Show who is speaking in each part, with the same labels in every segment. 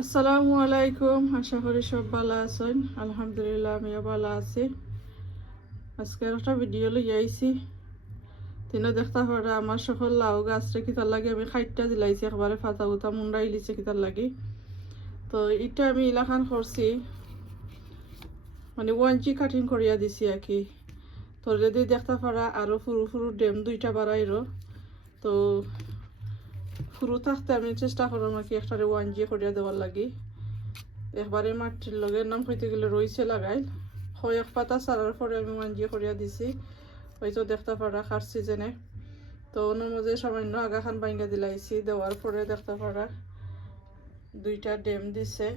Speaker 1: আসসালামু আলাইকুম, আশা করি সব ভালো আছেন। আলহামদুলিল্লাহ, আমিও ভালো আছি। আজকে একটা ভিডিও লই আইছি। তিনও দেখতে পারে আমার সকল লাউ গাছটা কিতার লাগে, আমি খাইটটা দিলাইছি, একবারে ফাতা উতা মুন্ডাই লিছে কিতার লাগি। তো এটা আমি ইলাখান করছি। মানে ওয়ানচি কাটিং করিয়া দিছি আর কি। তো যদি দেখতে পারা আরও ফুরু ফুরু ডেম দুইটা বাড়াইরো। তো ফুরু থাকতে আমি চেষ্টা করলাম আর কি একটা ওয়ান জি করিয়া দেওয়ার লাগি। একবারে মাটির লগে নাম হইতে গেলে রইছে লাগাই কয়েক পাতা সারার পরে আমি ওয়ান জি করিয়া দিছি। হয়তো দেখতে পারা খার সিজনে তো ওনার মধ্যে সামান্য আগাখান বাইঙ্গা দিলাইছি। দেওয়ার পরে দেখতে পারা দুইটা ডেম দিছে।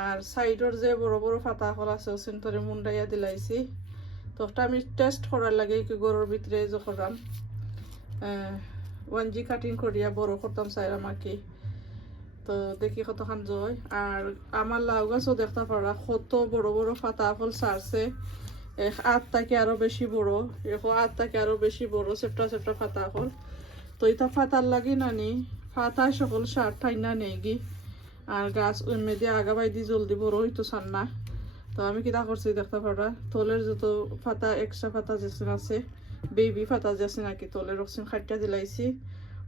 Speaker 1: আর সাইডর যে বড় বড় ফাতা কল আছে সেন্তরে মুন্ডাইয়া দিলাইছি। তো আমি টেস্ট করার লাগে কি গরুর ভিতরে যে করাম ওয়ান জি কাটিং করিয়া বড় করতাম চাইলাম আর কি তো দেখি কতখান জয়। আর আমার লাউ গাছও দেখতে পারা, কত বড় বড় ফাতা ফল সারছে এক আট আরও বেশি বড়। এখন আট থেকে আরও বেশি বড় চেপটা চেপটা ফাতা ফল। তো এটা ফাতার লাগি নানি ফাতা সকল সার ঠাই না নেই আর গাছ উন্মে দিয়ে আগা বাই দিয়ে জলদি বড় হইতো সার না। তো আমি কিতা করছি দেখতে পারা, তলের যত ফাতা এক্সট্রা ফাতা যেসন আছে বেবি ফাতা যেসন নাকি তলের অক্সিন খাটটা দিলাইছি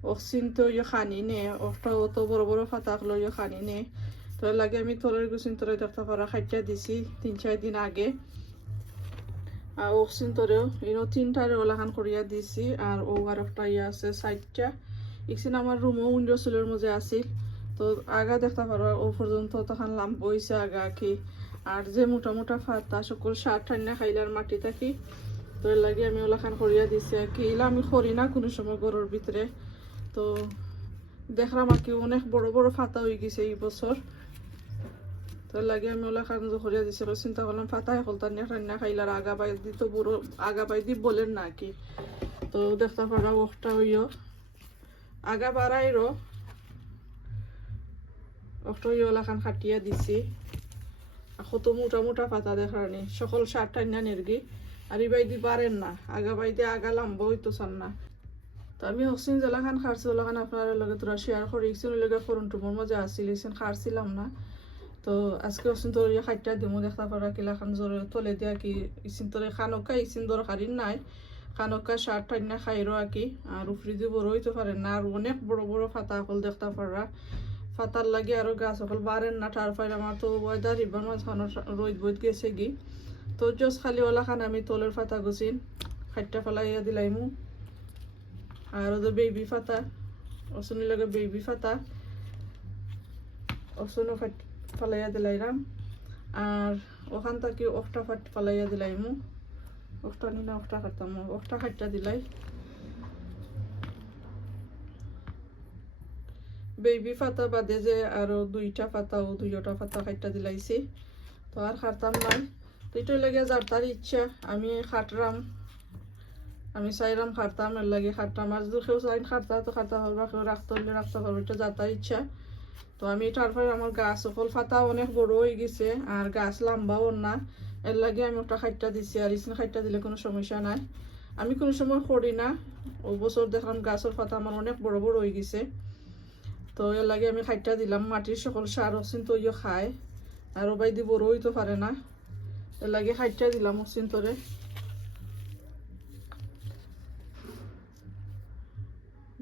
Speaker 1: অক্সিন তো ইয়ে খানি নে ওটা অত বড় বড় ফাতা গুলো ইয়ে খানি নে তো লাগে আমি তলের গুছিন তলে দেখতে পারা খাটটা দিছি তিন চার দিন আগে আর অক্সিন তরেও ইনো তিনটারে ওলাখান করিয়া দিছি আর ও আর একটা ইয়ে আছে সাইডটা ইকসিন আমার রুমও উইন্ডো সিলের মধ্যে আছিল তো আগা দেখতে পারো ও পর্যন্ত তখন লাম বইছে আগা কি আর যে মোটা মোটা ফাতা সকল সার ঠান্ডা খাইলার মাটি থাকি তো এর লাগে, আমি ওলাখান করিয়া দিছি আর কি। এলা আমি করি না কোনো সময় গরুর ভিতরে তো দেখলাম আর কি অনেক বড় বড় ফাতা হয়ে গেছে এই বছর তো লাগে আমি ওলাখান করিয়া দিছি আর চিন্তা করলাম ফাতা এখন তার রান্না খাইলার আগা বাই দি তো বুড়ো আগা বাই দি বলেন না কি। তো দেখতে পারা ওটা হইও আগা বাড়াইরো ওটা হইও ওলাখান খাটিয়া দিছি। কত মোটা মোটা পাতা দেখানি সকল সার টাইনা নেরগি আর এই বাইদি পারেন না আগা বাইদি আগা লাম্ব হইতো চান না। তো আমি হসিন জেলাখান খারছি ওলাখান আপনার লগে তোরা শেয়ার করে ইকসিন লগে ফোরন টুমোর মজা আসছিল ইসিন খারছিলাম না। তো আজকে হসিন তোর খাইটা দিমু দেখতে পারা কিলা খান জোরে তলে দিয়া কি, ইসিন তোরে খানকা ইসিন দরকারি নাই। খানকা সার টাইনা খাইরো আর কি, আর উফরি দিয়ে বড় হইতে পারে না, আর অনেক বড় বড় ফাতা হল দেখতে পারা। ফাতার লাগে আরও গাছ সকল বারেন না টার ফাইল আমার তো ওয়েদার ইবার মাঝখানো রোদ বইত গেছে গি। তো জস খালি ওলা খান, আমি তলের ফাতা গুছিন খাইটা ফেলাইয়া দিলাইমু। আর ওদের বেবি ফাতা, অসুনি লাগে বেবি ফাতা, অসুনো ফেলাইয়া দিলাইরাম। আর ওখান থেকে অফটা ফাট ফেলাইয়া দিলাইমু। অফটা নিনা অফটা খাইতাম অফটা খাইটা দিলাই। বেবি ফাতা বাদে যে আরও দুইটা ফাতা ও দুইটা ফাতা খাইটা দিলাইছি। তো আর খারতাম নাই। এটা লাগে যার ইচ্ছা, আমি খাটরাম আমি চাইরাম খারতাম এর লাগে খাটতাম আর যদি কেউ চাইন খারতা তো খারতা পারবা কেউ রাখতে হলে রাখতে পারব এটা যার ইচ্ছা। তো আমি তারপরে আমার গাছ সকল ফাতা অনেক বড় হয়ে গেছে আর গাছ লম্বাও না। এর লাগে আমি একটা খাইটা দিছি আর ইসিন খাইটা দিলে কোনো সমস্যা নাই। আমি কোনো সময় করি না। ও বছর দেখলাম গাছের ফাতা আমার অনেক বড় বড় হয়ে গেছে। তো এর লাগে আমি খাইটা দিলাম মাটির সকল সার অসিন তো ইয়ে খায় আর ওবাই দি বড় হইতে পারে না। এর লাগে খাইটা দিলাম অসিন তোরে।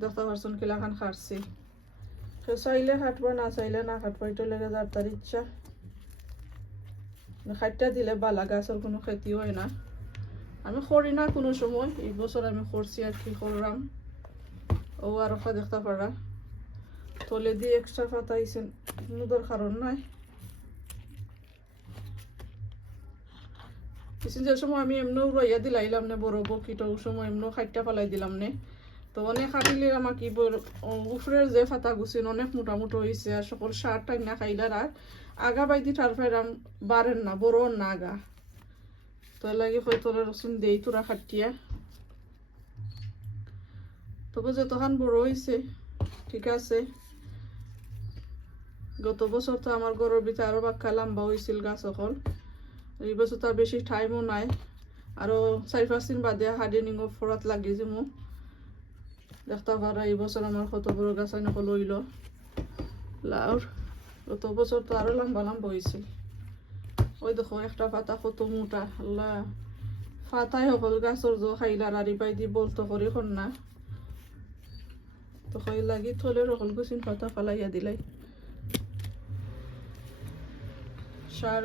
Speaker 1: দেখতে পারছেন কিলাখান খাটছি। চাইলে খাটবো, না চাইলে না খাটবো এটা লেগে যার তার ইচ্ছা। খাইটা দিলে বালা গাছের কোনো ক্ষতি হয় না। আমি করি না কোনো সময়, এই বছর আমি করছি আর কি করলাম ও আর দেখতে পারা তলে দিয়ে এক্সট্রা পাতা আইসেন কোনো দরকার নাই। যে সময় আমি এমনিও রইয়া দিলাইলাম নে, বড় বকিট ও সময় এমনিও খাইটা ফেলাই দিলাম নে। তো অনেক খাটিলে আমার কি উফরের যে ফাতা গুছিন, অনেক মোটামুটো হয়েছে আর সকল সার টাইম না খাইলার আর আগা বাইদি ঠার ফাইরাম বারেন না, বড় না আগা। তো লাগে হয়তো রসুন দেই তোরা খাটিয়া তবে যতখান বড় হয়েছে ঠিক আছে। গত বছর তো আমার ঘরের ভিতরে আরও বাক্কা লম্বা হয়েছিল গাছ সকল এই বছর তো আর বেশি টাইমও নাই। আরও চারি পাঁচ দিন বাদে হার্ডেনিং ফরাত লাগি যে মোক দেখতে পারা এই বছর আমার কত বড় গাছ আনি লইল লাউর গত বছর তো আরও লম্বা লম্বা হয়েছে ওই দেখো একটা পাতা কত মোটা, আল্লাহ। ফাতাই সকল গাছর যে খাইলার আরি পাই দি বলতো করি খন না। তো খাই লাগি থলে সকল গুছিন পাতা ফালাইয়া দিলাই সার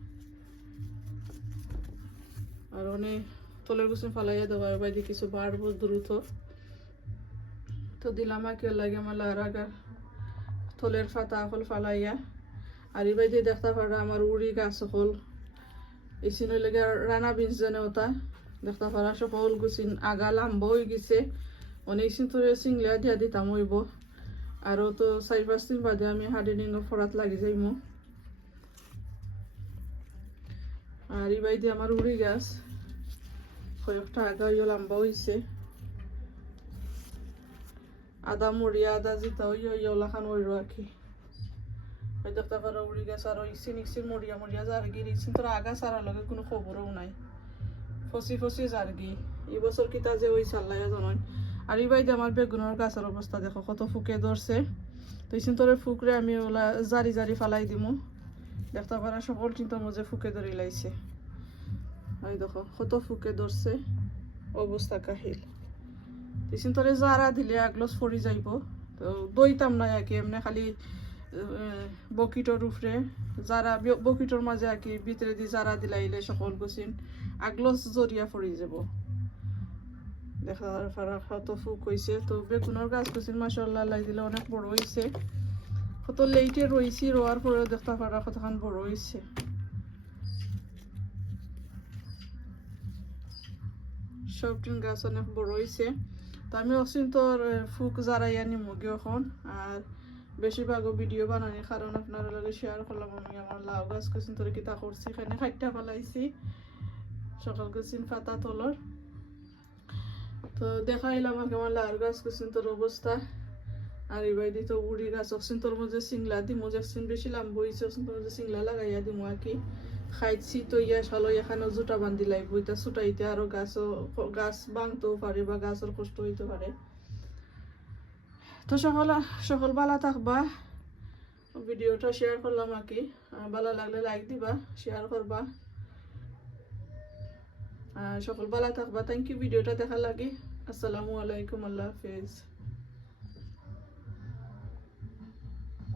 Speaker 1: আর অনেক তলের কুসুম ফালাইয়া দেওয়ার বাইদি কিছু বাড়বো দ্রুত। তো দিলাম আর কেউ লাগে আমার লাগার থলের ফাতা হল ফালাইয়া। আর এই বাইদি দেখতে পারা আমার উড়ি গাছ হল। এই সিন লেগে রানা বিনস জানে ওটা। দেখতে পারা সকল গুছিন, আগা লাম্ব হয়ে গেছে। অনেক সিন তোরে সিংলা দিয়া দিতাম হইব। আরও তো চারি পাঁচ দিন বাদে আমি হার্ডিনিং ফরাত লাগি যাইমু। আর এই বাইদি আমার উড়ি গাছ। কয়েকটা আগা ইয়ে লম্বা হয়েছে আদা, মুড়ি, আদা জিতা ওই ইয়লা খান ওই রাখি ওই দেখতে পারো উড়ি গাছ আর ইসিন ইসিন মরিয়া মরিয়া জারগি ইসিন তোর আগা সারার লগে কোনো খবরও নাই। ফসি ফসি জারগি। এই বছর কিতা যে ওই চাল্লাইয়া জানাই আর এই বাইদে আমার বেগুনের গাছের অবস্থা দেখো, কত ফুকে ধরছে তো ইসিন তোরে ফুকরে আমি ওলা জারি জারি ফালাই দিমু। দেখতে পারা সকল চিন্তার মধ্যে ফুকে ধরে লাইছে এই দেখো কত ফুকে ধরছে অবস্থা কাহিল জারা দিলে আগলস ফরি যাইব তো দইতাম না একে এমনি খালি বকিটর মাঝে আর কি ভিতরে দি যারা দিলাইলে সকল গুছিন আগলস জরিয়া ফরি যাব দেখা ফারা কত ফুক হয়েছে তো বেগুনের গাছ গুছিন মাসাল্লাহ লাই দিলে অনেক বড় হয়েছে কত লেইটে রয়েছি রোয়ার পরেও দেখতে পারা কতখান বড় হয়েছে সবটিন গাছ অনেক বড় হয়েছে তো আমি অচিন্তর ফুক জারাইয়া নিমুগি এখন। আর বেশিরভাগও ভিডিও বানানির কারণ আপনার লগে শেয়ার করলাম আমি আমার লাউ গাছ কুচিন তোর কিতা করছি এখানে খাইটা ফেলাইছি সকাল কুচিন পাতা তলর তো দেখাইলাম আমাকে আমার লাউ গাছ কুচিন তোর অবস্থা আর এই বাইদি তো উড়ি গাছ অক্সিন্তর মধ্যে সিংলা দিমু যেকসিন বেশি লাম্ব হয়েছে অক্সিন্তর মধ্যে সিংলা লাগাইয়া দিমু আর কি। খাইছি তো ইয়া সালো এখানে জুটা বান্ধি লাগবো এটা ছুটাইতে আরও গাছ গাছ ভাঙতেও পারে বা গাছের কষ্ট হইতে পারে। তো সকল সকল বালা থাকবা। ভিডিওটা শেয়ার করলাম আর কি। ভালো লাগলে লাইক দিবা শেয়ার করবা। সকল বালা থাকবা। থ্যাংক ইউ ভিডিওটা দেখার লাগে। আসসালামু আলাইকুম, আল্লাহ হাফিজ।